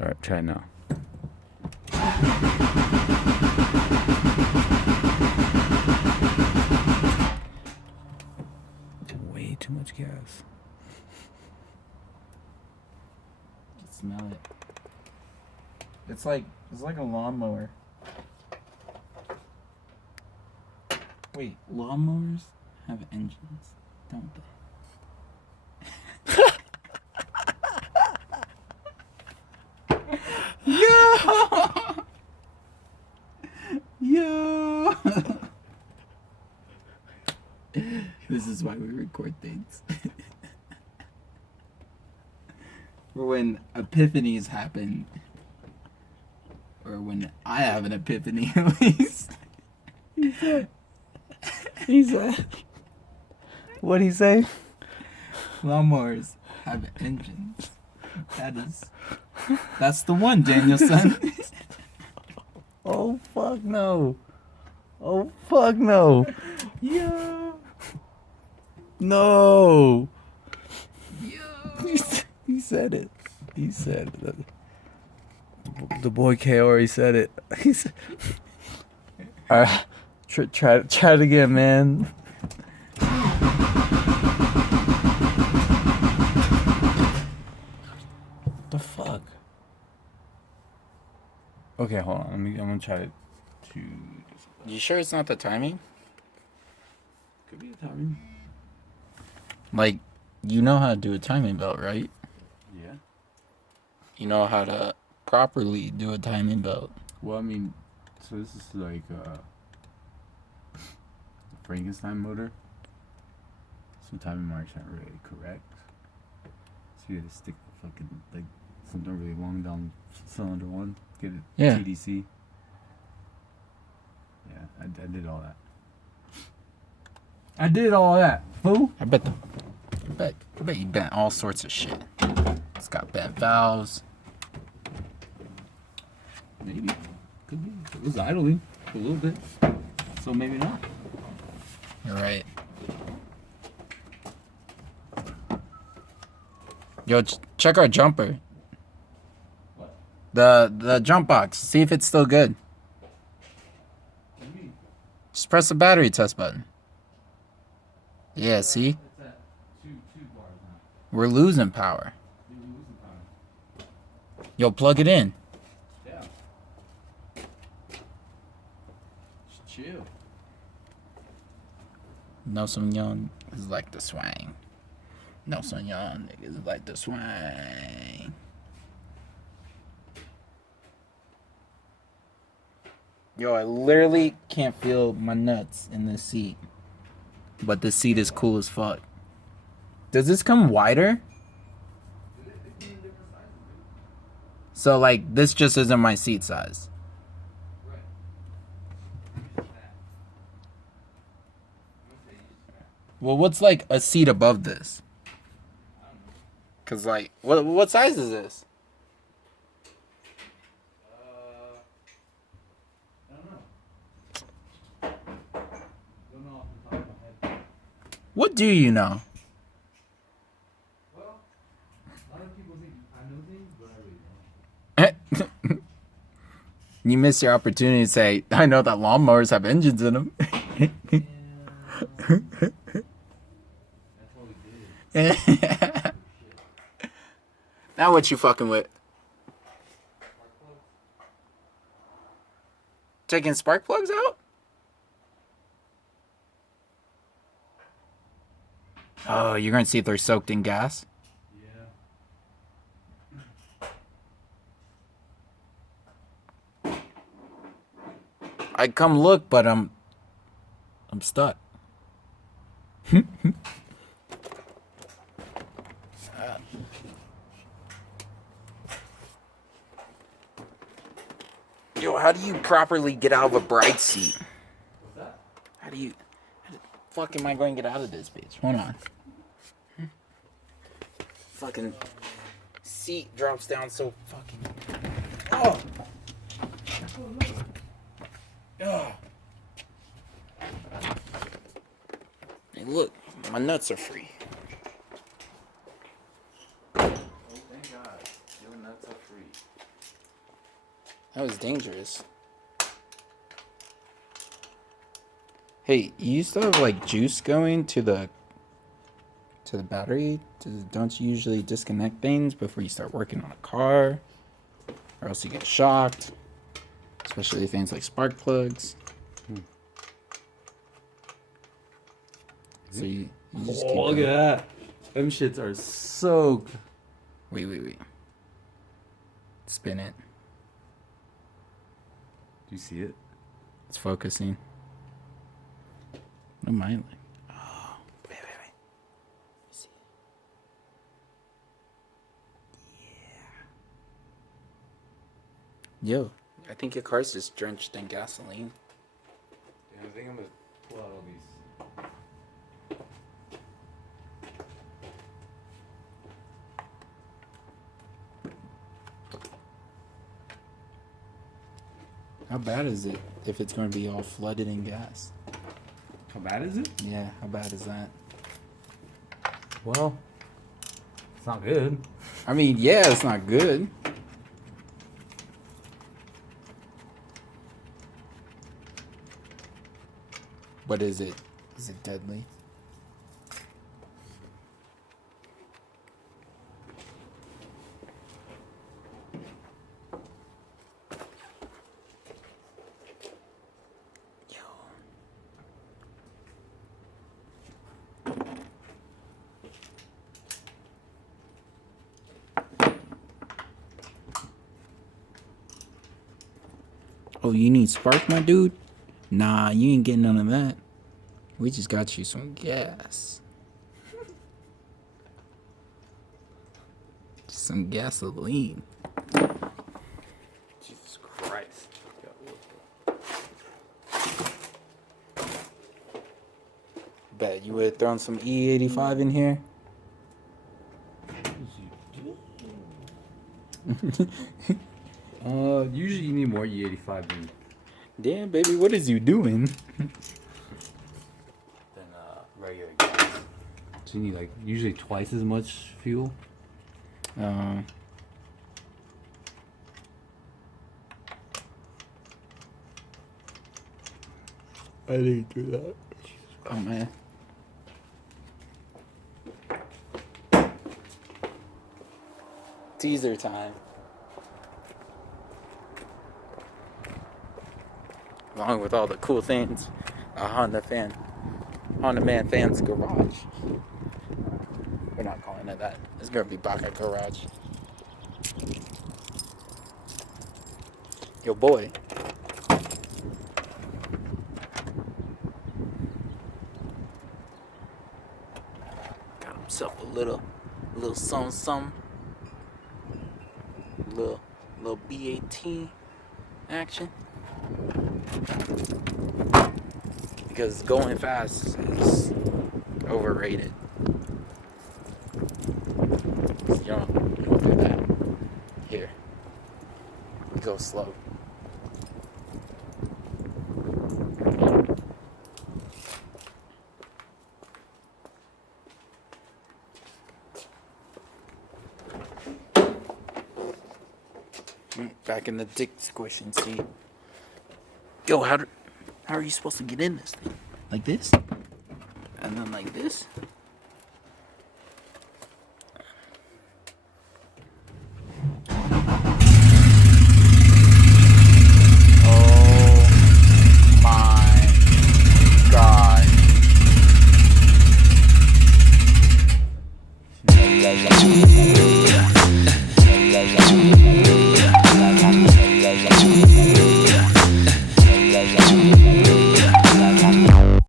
Alright, try it now. Way too much gas. Just smell it. It's like a lawnmower. Wait, lawnmowers have engines, don't they? Yo! This is why we record things. For when epiphanies happen. Or when I have an epiphany, at least. He said. What'd he say? Lawnmowers have engines. That's the one, Danielson. Oh, fuck no. Oh, fuck no. Yo. No. Yo. He said it. He said it. The boy Kaori said it. He said, all right, try it again, man. The fuck? Okay, hold on. I'm gonna try to. You sure it's not the timing? Could be the timing. Like, you know how to do a timing belt, right? Yeah. You know how to properly do a timing belt. Well, I mean, so this is like a Frankenstein motor. So timing marks aren't really correct. So you had to stick the fucking like something really long down cylinder one. Get it TDC. Yeah, I did all that. I did all that, fool. I bet you bent all sorts of shit. It's got bent valves. Maybe. Could be. It was idling for a little bit. So maybe not. You're right. Yo, check our jumper. What? The jump box. See if it's still good. What do you mean? Just press the battery test button. Yeah, see? It's at two bars now. We're losing power. You're losing power. Yo, plug it in. Yeah. Just chill. Know some young niggas like the swang. Know some young niggas like the swang. Yo, I literally can't feel my nuts in this seat. But this seat is cool as fuck. Does this come wider? So, like, this just isn't my seat size. Well, what's, like, a seat above this? Because, like, what size is this? What do you know? Well, a lot of people think I know things, but I really don't. You missed your opportunity to say, I know that lawnmowers have engines in them. That's all we did. Now what you fucking with? Taking spark plugs out? Oh, you're gonna see if they're soaked in gas? Yeah. I'd come look, but I'm stuck. Yo, how do you properly get out of a bride seat? What's that? How the fuck am I going to get out of this bitch? Hold on. Fucking seat drops down so fucking. Oh! Oh. Hey, look, my nuts are free. Oh, thank God. Your nuts are free. That was dangerous. Hey, you used to have like juice going to the battery. Don't you usually disconnect things before you start working on a car, or else you get shocked? Especially things like spark plugs. So you just keep look going. at that. Them shits are soaked. Wait. Spin it. Do you see it? It's focusing. What am I like? Oh, wait. See it? Yeah. Yo, I think your car's just drenched in gasoline. Yeah, I think I'm gonna pull out all these. How bad is it if it's going to be all flooded in gas? How bad is it? Yeah, how bad is that? Well, it's not good. I mean, yeah, it's not good. But is it deadly? Oh, you need spark, my dude? Nah, you ain't getting none of that. We just got you some gas. Some gasoline. Jesus Christ. Bet you would have thrown some E85 in here. Usually you need more E85 than Damn, baby, what is you doing? regular gas. So you need like usually twice as much fuel. I didn't do that. Oh man. Teaser time. Along with all the cool things, a Honda Man Fan's Garage. We're not calling it that. It's gonna be Baka Garage. Yo, boy. Got himself a little something. Little B18 action. Because going fast is overrated. You don't do that. Here. Go slow. Back in the dick squishing seat. Yo, how are you supposed to get in this thing? Like this? And then like this? Oh my God.